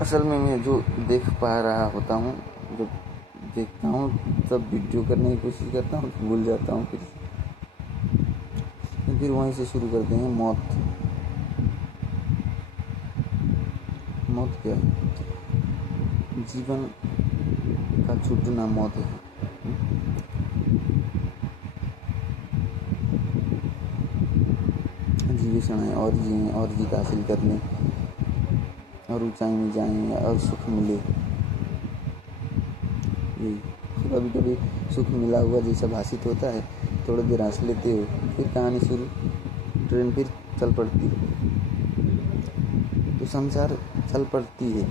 اصل میں جو دیکھ پا رہا ہوتا ہوں، جب دیکھتا ہوں تب ویڈیو کرنے کی کوشش کرتا ہوں تو بھول جاتا ہوں، پھر وہیں سے شروع کرتے ہیں۔ موت کیا ہے؟ جیون کا چھوٹنا موت ہے۔ جیوشن ہے اور جئیں اور جیت حاصل کر لیں اور اونچائی میں جائیں اور سکھ ملے۔ یہی کبھی کبھی سکھ ملا ہوا جیسا بھاشت ہوتا ہے، تھوڑی دیر ہنس لیتے ہو، پھر کہانی شروع، ٹرین پھر چل پڑتی تو سنسار چل پڑتی ہے۔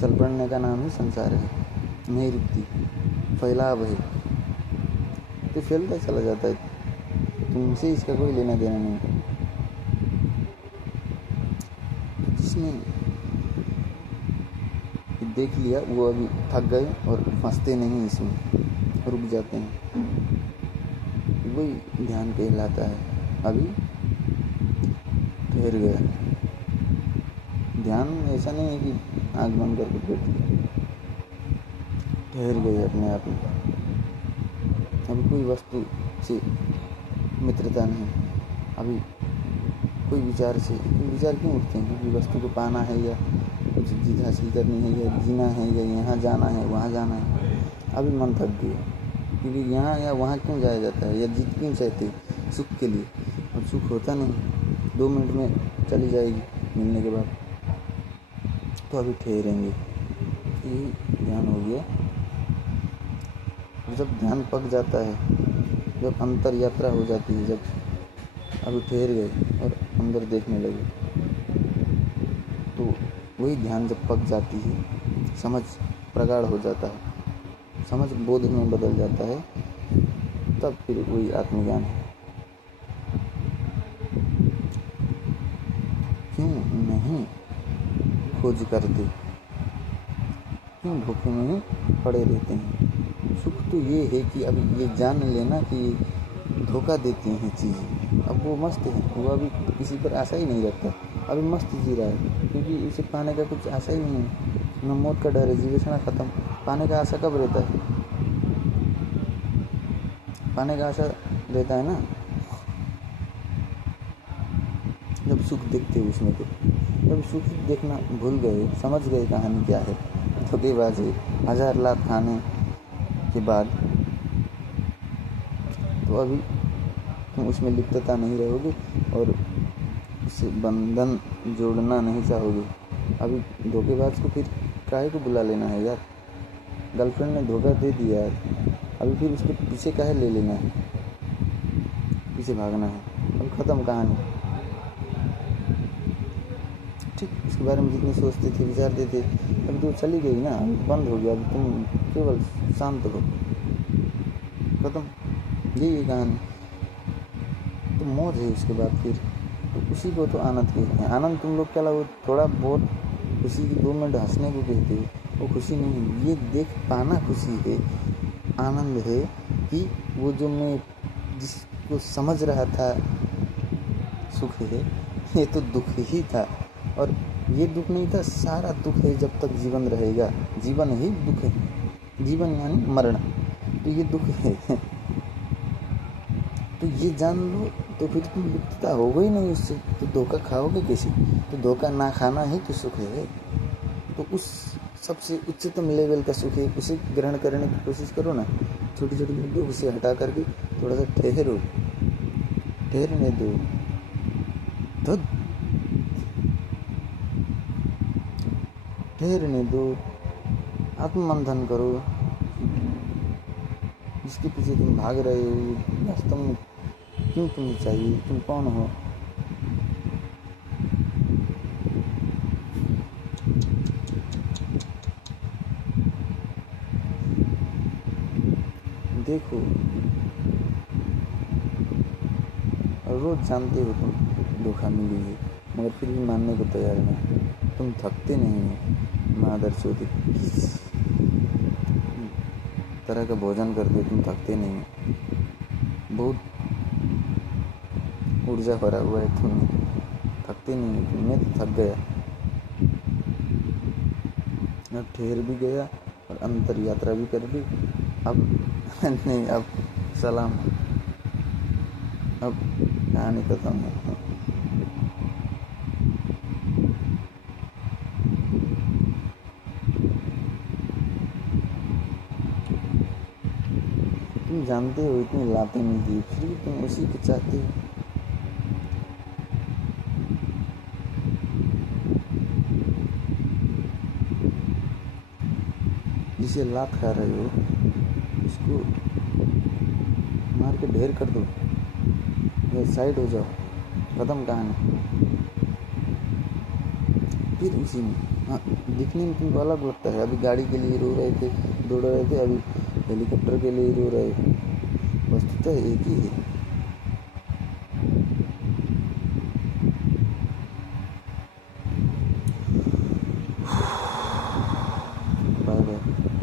چل پڑنے کا نام ہی سنسار ہے، نہیں رکتی، پھیلاؤ ہے تو پھیلتا چلا جاتا ہے، تم سے اس کا کوئی لینا دینا نہیں۔ جس نے دیکھ لیا وہ ابھی تھک گئے اور پھنستے نہیں، اس میں رک جاتے ہیں، وہی دھیان کہلاتا ہے۔ ابھی ٹھہر گیا، دھیان ایسا نہیں ہے کہ آنکھ بند کر کے بیٹھ ٹھہر گئے اپنے آپ میں۔ ابھی کوئی وستو سے مترتا نہیں، ابھی کوئی وچار کیوں اٹھتے ہیں؟ کیونکہ وستو کو پانا ہے یا کچھ جیت حاصل کرنی ہے یا جینا ہے یا یہاں جانا ہے وہاں جانا ہے۔ ابھی من تھک گیا، کیونکہ یہاں یا وہاں کیوں جایا جاتا ہے یا جیت کیوں چاہتے؟ سکھ کے لیے، اور سکھ ہوتا نہیں، 2 منٹ میں چلی جائے گی ملنے کے بعد، تو ابھی ٹھہریں گے۔ یہی دھیان ہو گیا۔ جب دھیان پک جاتا ہے، جب انتر یاترا ہو جاتی ہے، جب ابھی ٹھہر گئے اور اندر دیکھنے لگے، تو وہی دھیان جب پک جاتی ہے، سمجھ پرگاڑ ہو جاتا ہے، سمجھ بودھ میں بدل جاتا ہے، تب پھر وہی آتم گیان ہے۔ کیوں نہیں کھوج کرتے؟ کیوں دھوکے میں پڑے رہتے ہیں؟ سکھ تو یہ ہے کہ اب یہ جان لینا کہ یہ دھوکہ دیتی ہیں چیزیں۔ اب وہ مست ہے، وہ ابھی کسی پر آشا ہی نہیں رکھتا، ابھی مست جی رہا ہے، کیونکہ اسے پانے کا کچھ آشا ہی نہیں ہے، نہ موت کا ڈر ہے، جیوشن ختم۔ پانے کا آشا کب رہتا ہے؟ پانے کا آشا رہتا ہے نا جب سکھ دیکھتے اس میں، تو جب سکھ دیکھنا بھول گئے، سمجھ گئے کہانی کیا ہے، دھوکے بازی 1000 لات کھانے کے بعد، تو ابھی تم اس میں لپتتا نہیں رہو گے اور اسے بندھن جوڑنا نہیں چاہو گے۔ ابھی دھوکے باز کو پھر کاہے کو بلا لینا ہے یار؟ گرل فرینڈ نے دھوکہ دے دیا ہے، ابھی پھر اس کے پیچھے کاہے لے لینا ہے، پیچھے بھاگنا ہے؟ اب ختم کہانی، ٹھیک۔ اس کے بارے میں جتنی سوچتے تھے، وچارتے تھے، ابھی تو چلی گئی نا، ابھی بند ہو گیا، ابھی تم کیول شانت ہو، ختم، یہی ہے کہانی۔ تو موج ہے اس کے بعد پھر، تو اسی کو تو آنند کہتے ہیں۔ آنند تم لوگ کیا لگو تھوڑا بہت خوشی کی 2 منٹ ہنسنے کو کہتے ہو، وہ خوشی نہیں، یہ دیکھ پانا خوشی ہے، آنند ہے کہ وہ جو میں جس کو سمجھ رہا تھا سکھ ہے، یہ تو دکھ ہی تھا، اور یہ دکھ نہیں تھا، سارا دکھ ہے جب تک جیون رہے گا، جیون ہی دکھ ہے، جیون یعنی مرنا، تو یہ دکھ ہے، تو یہ جان لو، تو پھر تم لپتتا ہوگا ہی نہیں اس سے، تو دھوکہ کھاؤ گے کیسے؟ تو دھوکہ نہ کھانا ہی تو سکھ ہے، تو اس سب سے اچتم لیول کا سکھ ہے، اسے گرہن کرنے کی کوشش کرو نا، چھوٹی چھوٹی باتوں اسے ہٹا کر کے تھوڑا سا ٹھہرو، ٹھہرنے دو، ٹھہرنے دو، آتم منتھن کرو، جس کے پیچھے تم بھاگ رہے ہو، واستو میں کیوں تمہیں چاہیے، تم کون ہو؟ دیکھو، روز جانتے ہو تم دھوکہ ملی ہے، مگر پھر بھی ماننے کو تیار نہیں، تم تھکتے نہیں ہو، مادر چوت کس طرح کا بھوجن کرتے تم تھکتے نہیں ہو، بہت ارجا بھرا ہوا ہے تم میں، تھکتے نہیں ہو، میں تو تھک گیا، اب ٹھہر بھی گیا اور انتر یاترا بھی کر لی. اب نہیں، اب سلام، اب کہانی ختم ہے. تم جانتے ہو اتنی لاتیں نہیں دی، پھر بھی تم اسی کو چاہتے ہو. جسے لات کھا رہے ہو اس کو مار کے ڈھیر کر دو یا سائڈ ہو جاؤ، ختم کہانی. پھر اسی میں ہاں، دکھنے میں تم کو الگ لگتا ہے. ابھی گاڑی کے لیے رو رہے تھے، دوڑ رہے تھے، ابھی ہیلی کاپٹر کے لیے رو رہے تھے. وستوتہ ایک ہی ہے. Bye bye.